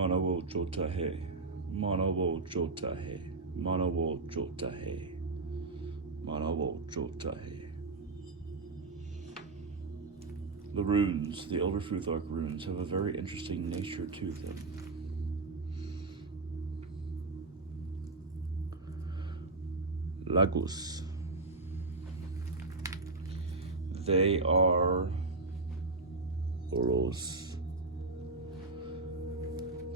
Manawo Jotahe, Manawo Jotahe, Manawo Jotahe, Manawo Jotahe. The runes, the Elder Futhark runes, have a very interesting nature to them. Lagos. They are Oros.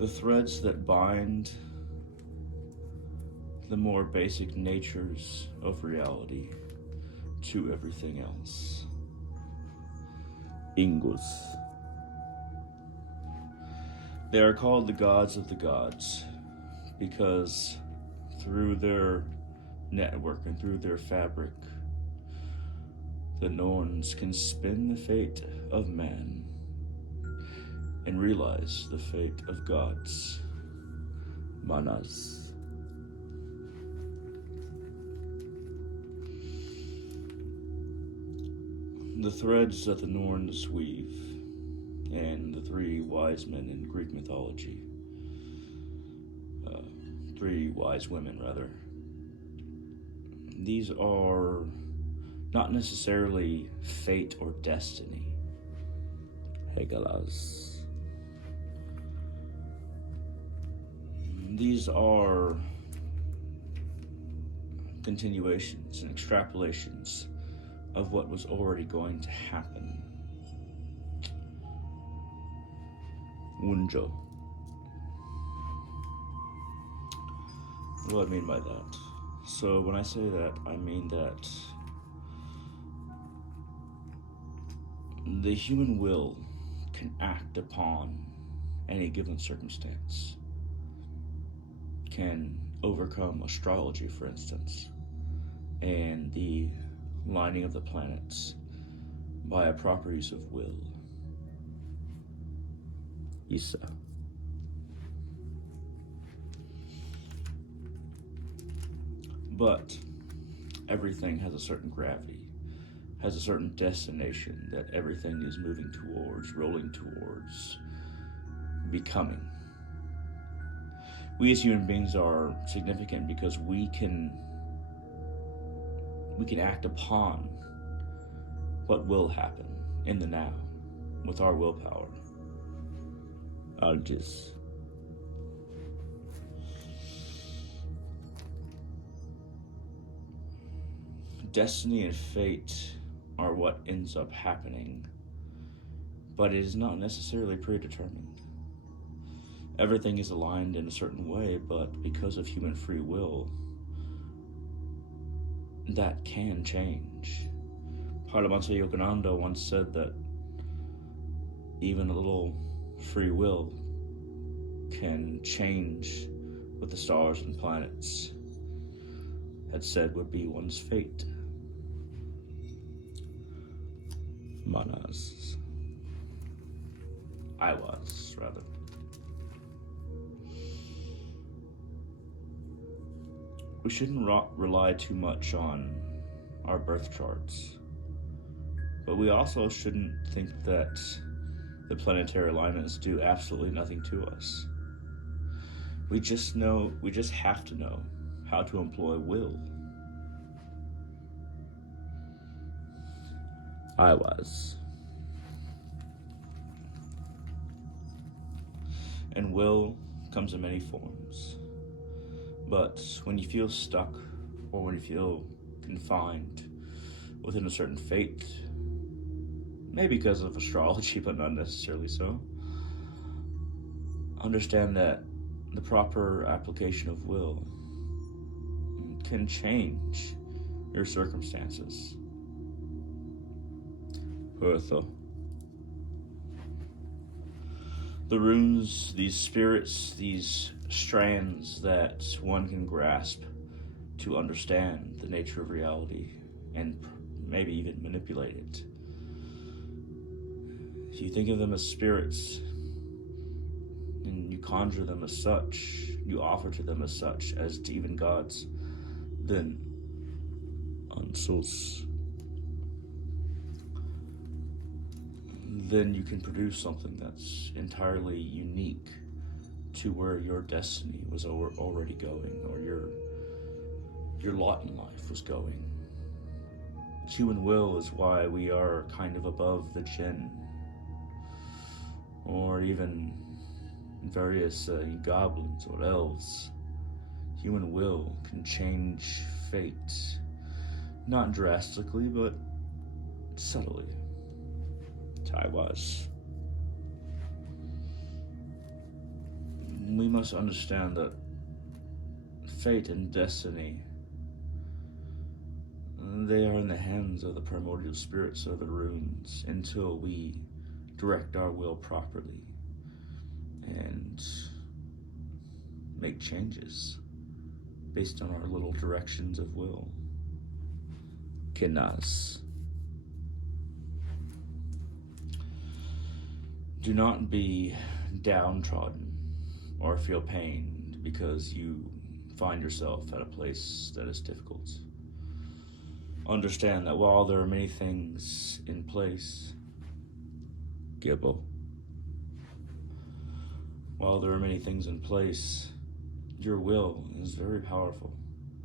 The threads that bind the more basic natures of reality to everything else. Ingus. They are called the gods of the gods because through their network and through their fabric, the Norns can spin the fate of man and realize the fate of gods. Manas. The threads that the Norns weave, and the three wise men in Greek mythology, three wise women rather, these are not necessarily fate or destiny. Hegalas. These are continuations and extrapolations of what was already going to happen. Wunjo. What do I mean by that? So when I say that, I mean that the human will can act upon any given circumstance, can overcome astrology, for instance, and the lining of the planets by properties of will. Isa. But everything has a certain gravity, has a certain destination that everything is moving towards, rolling towards, becoming. We as human beings are significant because we can act upon what will happen in the now with our willpower. Algis. Destiny and fate are what ends up happening, but it is not necessarily predetermined. Everything is aligned in a certain way, but because of human free will, that can change. Paralamansa Yogananda once said that even a little free will can change what the stars and planets had said would be one's fate. Manas. I was, rather. We shouldn't rely too much on our birth charts, but we also shouldn't think that the planetary alignments do absolutely nothing to us. We just have to know how to employ will. I was. And will comes in many forms. But when you feel stuck, or when you feel confined within a certain fate, maybe because of astrology, but not necessarily so, understand that the proper application of will can change your circumstances. Hurtho. The runes, these spirits, these strands that one can grasp to understand the nature of reality and maybe even manipulate it. If you think of them as spirits and you conjure them as such, you offer to them as such, as to even gods, then then you can produce something that's entirely unique to where your destiny was already going, or your lot in life was going. Human will is why we are kind of above the jinn, or even various goblins or elves. Human will can change fate, not drastically, but subtly. I was. We must understand that fate and destiny, they are in the hands of the primordial spirits of the runes until we direct our will properly and make changes based on our little directions of will. Kinas. Do not be downtrodden or feel pain because you find yourself at a place that is difficult. Understand that while there are many things in place, Gibbo, while there are many things in place, your will is very powerful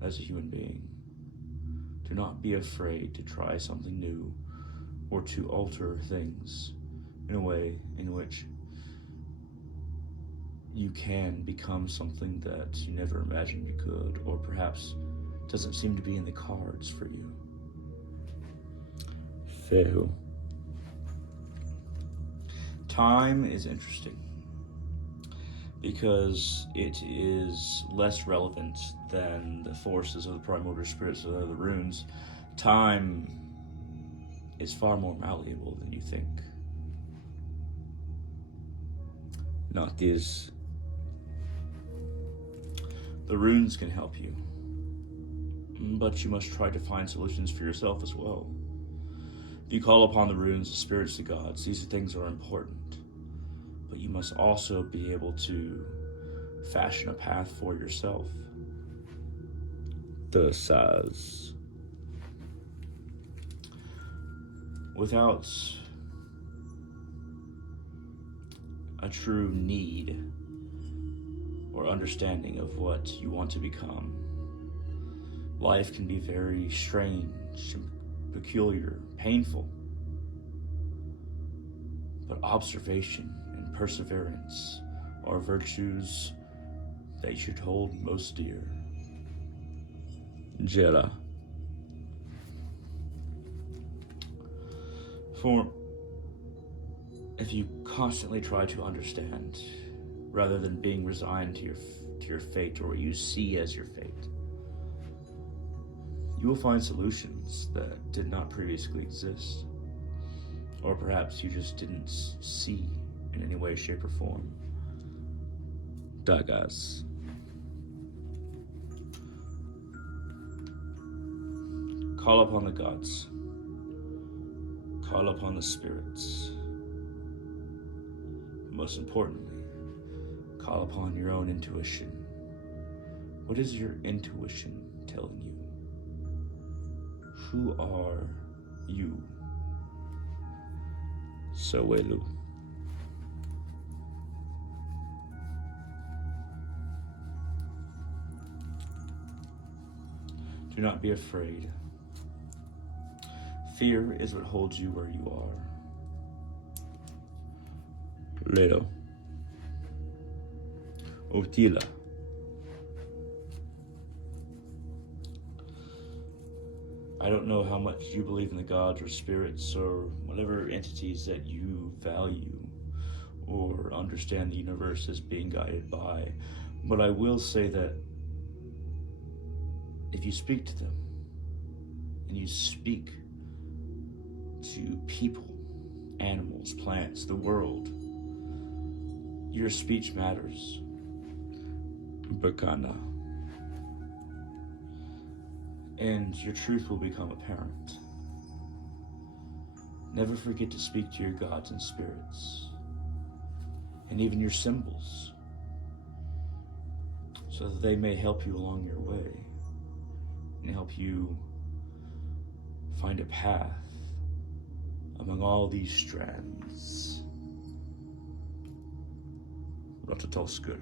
as a human being. Do not be afraid to try something new or to alter things in a way in which you can become something that you never imagined you could, or perhaps doesn't seem to be in the cards for you. Fehu. Time is interesting because it is less relevant than the forces of the primordial spirits of the runes. Time is far more malleable than you think. Not these. The runes can help you, but you must try to find solutions for yourself as well. If you call upon the runes, the spirits, the gods, these things are important, but you must also be able to fashion a path for yourself. The size. Without a true need or understanding of what you want to become, life can be very strange, peculiar, painful. But observation and perseverance are virtues that you should hold most dear. Jera. For if you constantly try to understand, rather than being resigned to your fate or what you see as your fate, you will find solutions that did not previously exist, or perhaps you just didn't see in any way, shape, or form. Dagas. Call upon the gods. Call upon the spirits. Most importantly, call upon your own intuition. What is your intuition telling you? Who are you? Sowelu. Do not be afraid. Fear is what holds you where you are. Leto. Otila. I don't know how much you believe in the gods or spirits or whatever entities that you value or understand the universe as being guided by, but I will say that if you speak to them and you speak to people, animals, plants, the world, your speech matters. Bakana. And your truth will become apparent. Never forget to speak to your gods and spirits, and even your symbols, so that they may help you along your way and help you find a path among all these strands. Ratatosker.